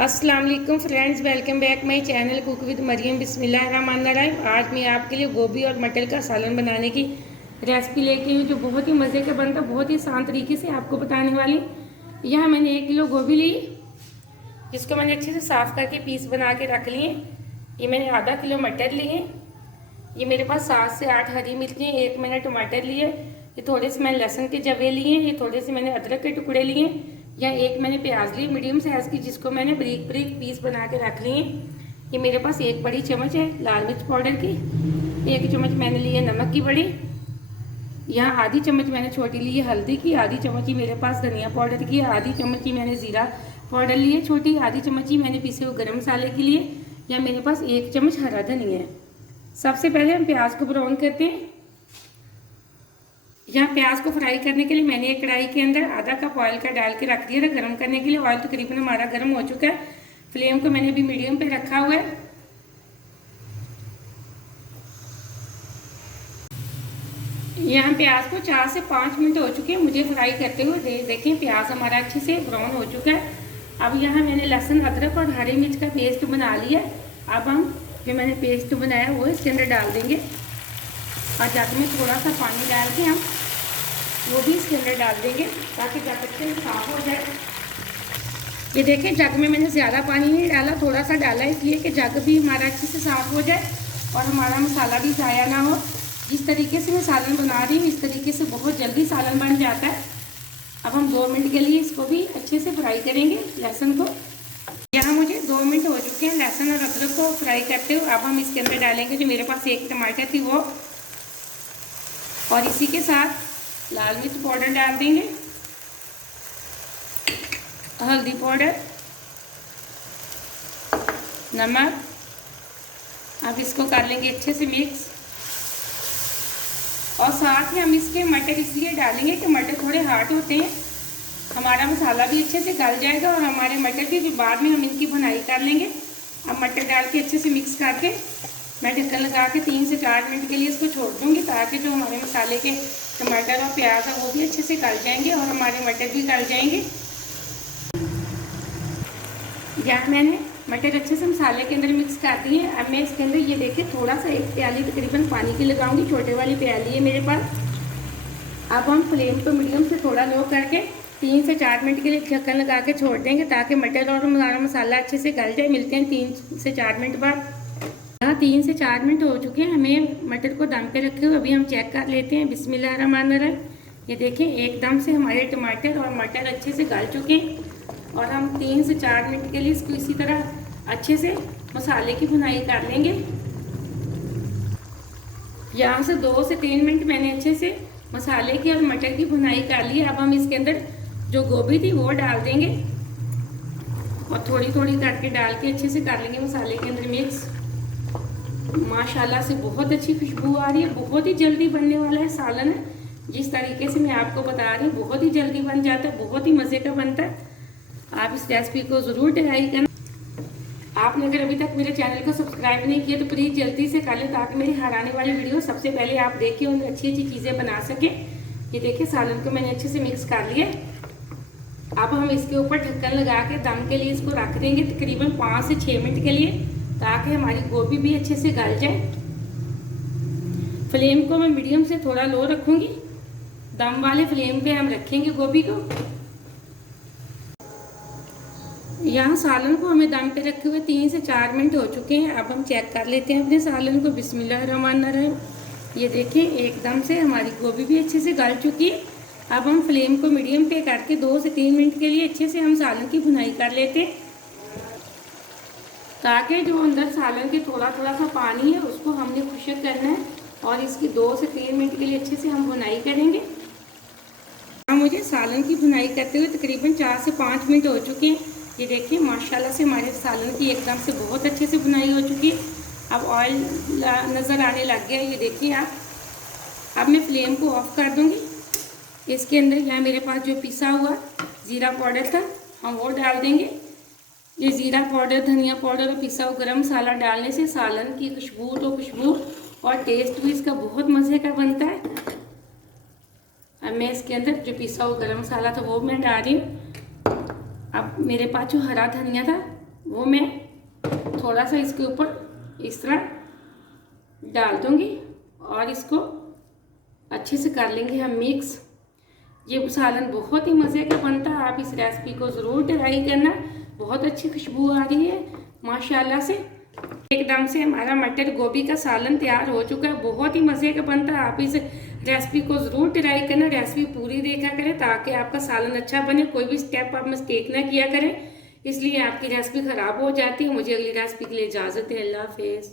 अस्सलाम वालेकुम friends, welcome back my channel cook with Mariyam. बिस्मिल्लाहिर्रहमानिर्रहीम। आज मैं आपके लिए गोभी और मटर का सालन बनाने की रेसिपी लेके हूँ जो बहुत ही मज़े का बनता है। बहुत ही आसान तरीके से आपको बताने वाली। यहाँ मैंने 1 किलो गोभी ली, जिसको मैंने अच्छे से साफ़ करके पीस बना के रख लिए। ये मैंने आधा किलो मटर लिए। ये मेरे पास 7 से 8 हरी मिर्ची हैं। 1 मैंने टमाटर लिए। ये थोड़े से मैंने लहसुन के जवे लिए। ये थोड़े से मैंने अदरक के टुकड़े लिए। या 1 मैंने प्याज ली मीडियम साइज़ की, जिसको मैंने बारीक बारीक पीस बना के रख लिए। ये मेरे पास 1 बड़ी चम्मच है लाल मिर्च पाउडर की। 1 चम्मच मैंने ली है नमक की बड़ी। यहाँ आधी चम्मच मैंने छोटी ली है हल्दी की। आधी चम्मच ही मेरे पास धनिया पाउडर की है। आधी चम्मच ही मैंने ज़ीरा पाउडर ली है छोटी। आधी चम्मच ही मैंने पीसे हुए गर्म मसाले के लिए। या मेरे पास 1 चम्मच हरा धनिया है। सबसे पहले हम प्याज को ब्राउन करते हैं। यहाँ प्याज को फ्राई करने के लिए मैंने एक कढ़ाई के अंदर आधा कप ऑयल का डाल के रख दिया था गर्म करने के लिए। ऑयल तकरीबन हमारा गर्म हो चुका है। फ्लेम को मैंने अभी मीडियम पे रखा हुआ है। यहाँ प्याज को 4 से 5 मिनट हो चुके हैं मुझे फ्राई करते हुए। देखें प्याज हमारा अच्छे से ब्राउन हो चुका है। अब यहाँ मैंने लहसुन अदरक और हरी मिर्च का पेस्ट बना लिया। अब हम जो मैंने पेस्ट बनाया वो इसके अंदर डाल देंगे और जग में थोड़ा सा पानी डाल के हम वो भी इसके अंदर डाल देंगे ताकि जग अच्छे से साफ हो जाए। ये देखें जग में मैंने ज़्यादा पानी नहीं डाला, थोड़ा सा डाला इसलिए कि जग भी हमारा अच्छे से साफ हो जाए और हमारा मसाला भी ज़ाया ना हो। जिस तरीके से मैं सालन बना रही हूँ इस तरीके से बहुत जल्दी सालन बन जाता है। अब हम 2 मिनट के लिए इसको भी अच्छे से फ्राई करेंगे लहसुन को। यहाँ मुझे 2 मिनट हो चुके हैं लहसुन और अदरक को फ्राई करते हुए। अब हम इसके अंदर डालेंगे जो मेरे पास 1 टमाटर थी वो, और इसी के साथ लाल मिर्च पाउडर डाल देंगे, हल्दी पाउडर, नमक। अब इसको कर लेंगे अच्छे से मिक्स। और साथ ही हम इसके मटर इसलिए डालेंगे कि मटर थोड़े हार्ड होते हैं। हमारा मसाला भी अच्छे से गल जाएगा और हमारे मटर भी फिर बाद में हम इनकी भुनाई कर लेंगे। अब मटर डाल के अच्छे से मिक्स करके मैं ढक्कन लगा के 3 से 4 मिनट के लिए इसको छोड़ दूँगी ताकि जो हमारे मसाले के टमाटर और प्याज है वो भी अच्छे से गल जाएंगे और हमारे मटर भी गल जाएंगे। यहाँ मैंने मटर अच्छे से मसाले के अंदर मिक्स कर दिए। अब मैं इसके अंदर ये देखिए थोड़ा सा 1 प्याली तकरीबन पानी की लगाऊंगी। छोटे वाली प्याली है मेरे पास। अब हम फ्लेम को मीडियम से थोड़ा लो करके 3 से 4 मिनट के लिए ढक्कन लगा के छोड़ देंगे ताकि मटर और हमारा मसाला अच्छे से गल जाए। मिलते हैं 3 से 4 मिनट बाद। यहाँ 3 से 4 मिनट हो चुके हैं हमें मटर को दम पे रखे हुए। अभी हम चेक कर लेते हैं। बिस्मिल्लाहिर्रहमानिर्रहीम। ये देखें एकदम से हमारे टमाटर और मटर अच्छे से गल चुके हैं और हम 3 से 4 मिनट के लिए इसको इसी तरह अच्छे से मसाले की भुनाई कर लेंगे। यहाँ से 2 से 3 मिनट मैंने अच्छे से मसाले की और मटर की भुनाई कर ली। अब हम इसके अंदर जो गोभी थी वो डाल देंगे और थोड़ी थोड़ी करके डाल के अच्छे से कर लेंगे मसाले के अंदर मिक्स। माशाल्लाह से बहुत अच्छी खुशबू आ रही है। बहुत ही जल्दी बनने वाला है सालन है। जिस तरीके से मैं आपको बता रही हूँ बहुत ही जल्दी बन जाता है, बहुत ही मज़े का बनता है। आप इस रेसिपी को ज़रूर ट्राई करना। आपने अगर अभी तक मेरे चैनल को सब्सक्राइब नहीं किया तो प्लीज़ जल्दी से कर लें ताकि मेरी हर आने वाली वीडियो सबसे पहले आप देखें और अच्छी अच्छी चीज़ें बना सकें। ये देखिए सालन को मैंने अच्छे से मिक्स कर लिया। अब हम इसके ऊपर ढक्कन लगा के दम के लिए इसको रख देंगे तकरीबन 5 से 6 मिनट के लिए ताकि हमारी गोभी भी अच्छे से गल जाए। फ्लेम को मैं मीडियम से थोड़ा लो रखूँगी। दम वाले फ्लेम पे हम रखेंगे गोभी को। यहाँ सालन को हमें दम पे रखे हुए 3 से 4 मिनट हो चुके हैं। अब हम चेक कर लेते हैं अपने सालन को। बिस्मिल्लाहिर्रहमानिर्रहीम। ये देखिए एकदम से हमारी गोभी भी अच्छे से गल चुकी है। अब हम फ्लेम को मीडियम पे करके 2 से 3 मिनट के लिए अच्छे से हम सालन की भुनाई कर लेते हैं ताकि जो अंदर सालन के थोड़ा थोड़ा सा पानी है उसको हमने खुश्क करना है और इसकी 2 से 3 मिनट के लिए अच्छे से हम भुनाई करेंगे। मुझे सालन की भुनाई करते हुए तकरीबन 4 से 5 मिनट हो चुके हैं। ये देखिए माशाल्लाह से हमारे सालन की एकदम से बहुत अच्छे से भुनाई हो चुकी है। अब ऑयल नज़र आने लग गया। ये देखिए आप। अब मैं फ्लेम को ऑफ कर दूँगी। इसके अंदर यहाँ मेरे पास जो पिसा हुआ ज़ीरा पाउडर था हम वो डाल देंगे। ये ज़ीरा पाउडर, धनिया पाउडर और पिसा हुआ गरम मसाला डालने से सालन की खुशबू और टेस्ट भी इसका बहुत मज़े का बनता है। अब मैं इसके अंदर जो पिसा हुआ गरम मसाला था वो मैं डाल रही हूँ। अब मेरे पास जो हरा धनिया था वो मैं थोड़ा सा इसके ऊपर इस तरह डाल दूंगी और इसको अच्छे से कर लेंगे हम मिक्स। ये सालन बहुत ही मज़े का बनता है, आप इस रेसिपी को ज़रूर ट्राई करना। बहुत अच्छी खुशबू आ रही है माशाल्लाह से। एकदम से हमारा मटर गोभी का सालन तैयार हो चुका है, बहुत ही मज़े का बनता है। आप इस रेसिपी को ज़रूर ट्राई करना, रेसिपी पूरी देखा करें ताकि आपका सालन अच्छा बने, कोई भी स्टेप आप मिस्टेक ना किया करें, इसलिए आपकी रेसिपी ख़राब हो जाती है। मुझे अगली रेसिपी के लिए इजाज़त है। अल्लाह हाफिज़।